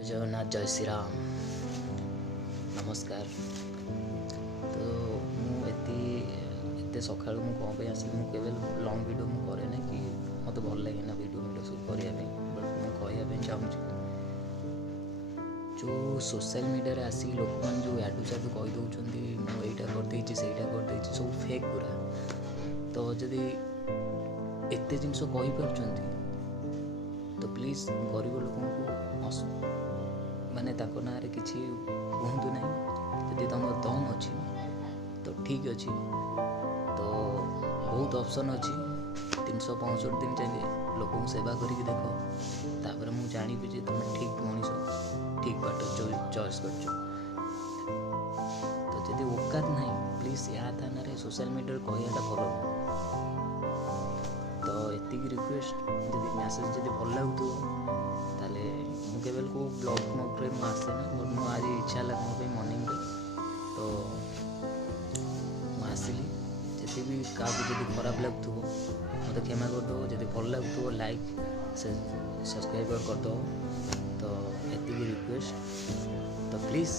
जगन्नाथ जय श्री राम नमस्कार। तो मुझे सका कौन पे आस मुझे लंग वीडियो मुझे ना कि मत भल लगे ना वीडियो सब करने बट मुझे चाहूँगी जो सोशल मीडिया आसिक लोक मैंने जो याडू साडू कहीदे मुझा करदे सब फेक पूरा। तो जदि एत जिनस तो प्लीज गरीब लोक माने ना किसी कहतु ना यदि तुम दम अच्छी तो ठीक अच्छी। तो बहुत ऑप्शन अच्छी 365 दिन जाए लोक सेवा करके देख तापर मुझे जानी तुम ठीक मनीष ठीक बाट चॉइस कर। तो जदि औकात ना प्लीज या थाना सोशल मीडिया कहटा भल तो एतिक रिक्वेस्ट जदि मैसेज जदि भल लगुव ताले मुझे को ब्लॉग मोड्रे आसे ना बट मुझे आज इच्छा लगा मो मॉर्निंग तो मुझे जी भी क्या जब खराब लगुव मत क्षमा करदे जब भल लगुव लाइक सब्सक्राइब करदे। तो एतिक रिक्वेस्ट तो प्लीज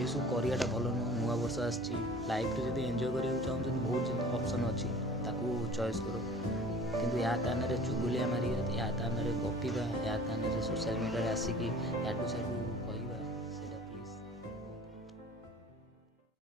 ये सब कराटा भल नुआ वर्ष आइफ जब एंजॉय करा चाहते बहुत ऑप्शन अच्छी चॉइस करो किंतु या ताना चुगुलिया मारिया या ताना गपिबा या ताना सोशल मीडिया आसिक याडू साडू